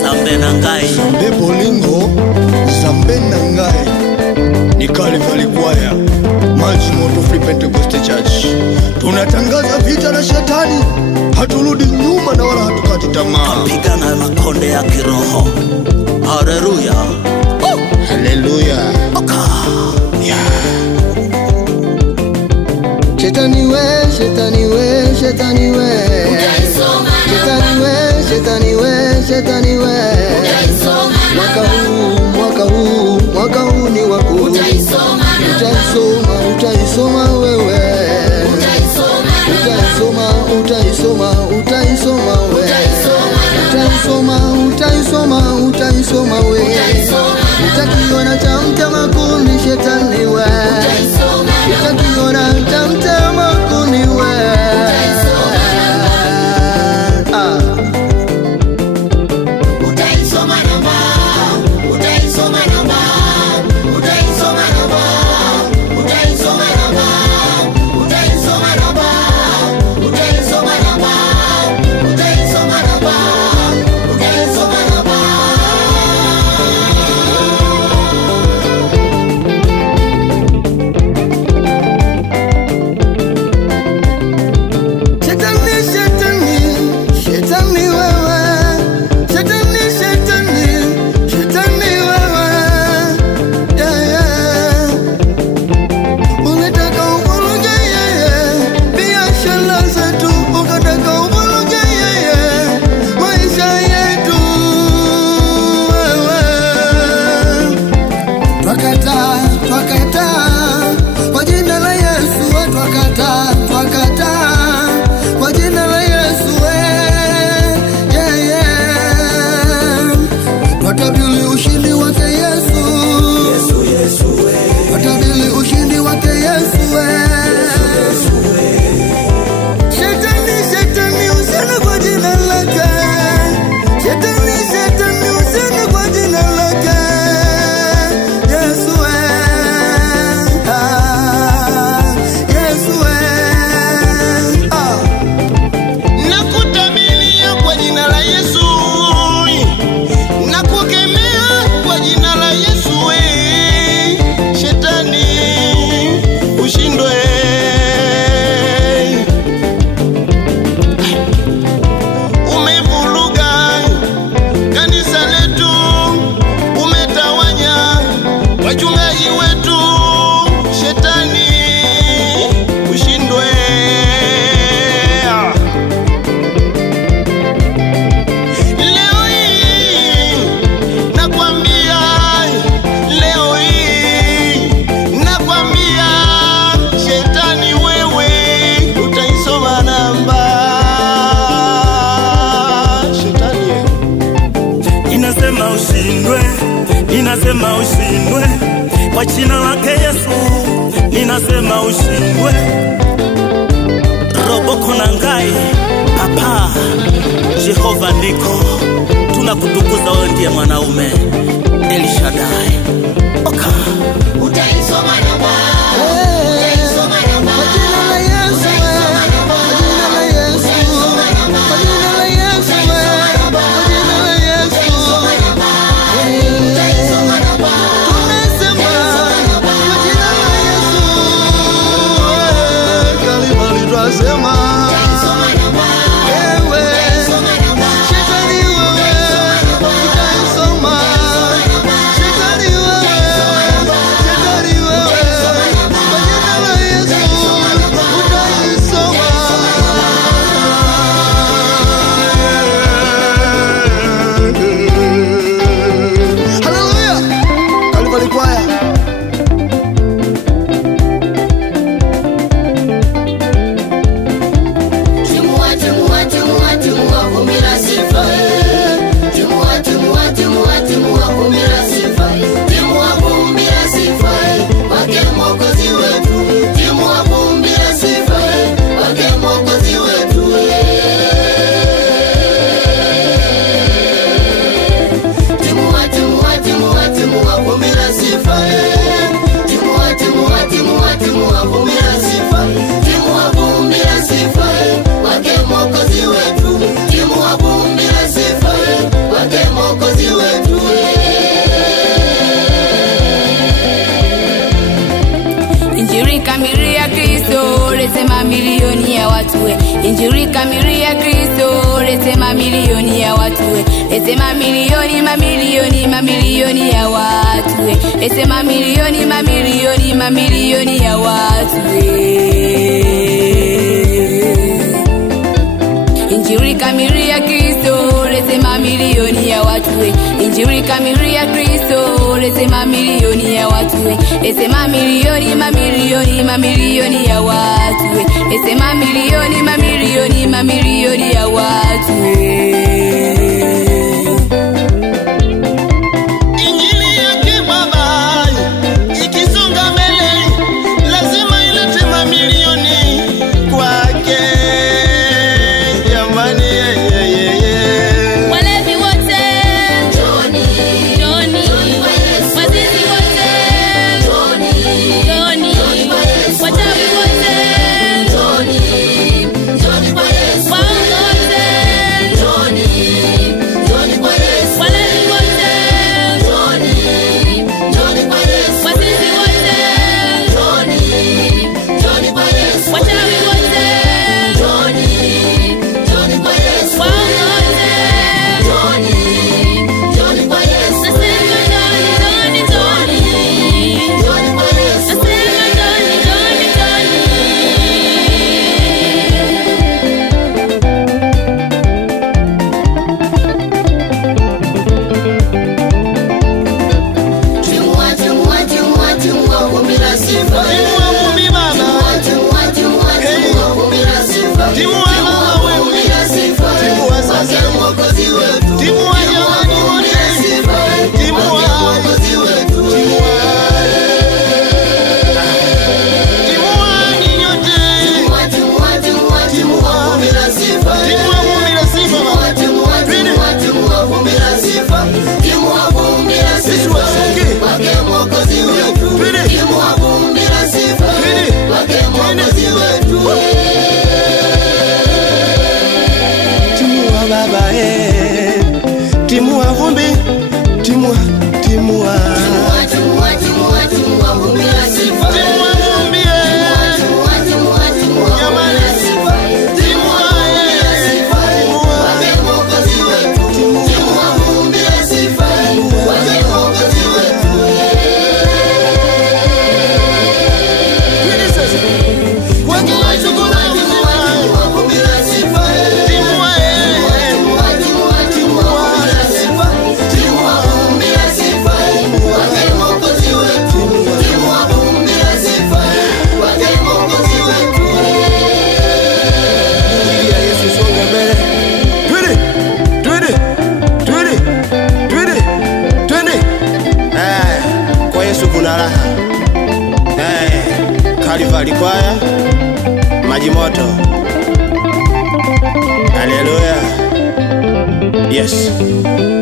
Zambe nangai, Zambe bolingo, Zambe nangai. Ni Calvary Choir, Maximoto Free Pentecostal Church. Tunatangaza vita na shetani, haturudi nyuma na wala hatukati tamaa. Pigana na konde ya kiroho. Hallelujah. Hallelujah. Yeah. Shetani we, shetani we, shetani we. Shetani we, shetani we, shetani we. Mwaka huu ni wako. Utaisoma wewe. Utaisoma wewe. Utaisoma wewe. Utakiona tamtama kuni shetani we. Utakiona tamtama kuni we. Ninasema ushindwe kwa jina lake Yesu. Ninasema ushindwe. Roboko nangai, Papa Jehova ndiko. Tunakutukuza wewe ndiye mwanaume. El Shaddai. Utaisoma namba. watu we. Injili kamili ya Kristo lete mamilioni ya watu we. Lete mamilioni mamilioni mamilioni ya watu we. Lete mamilioni mamilioni mamilioni ya watu we. Injili kamili ya Kristo lete mamilioni ya watu we. Injili kamili ya Kristo lete mamilioni ya watu we. Lete mamilioni mamilioni mamilioni ya watu we. Lete mamilioni mamilioni mamilioni ya watu we. Calvary Choir, Maji Moto. Hallelujah. Yes.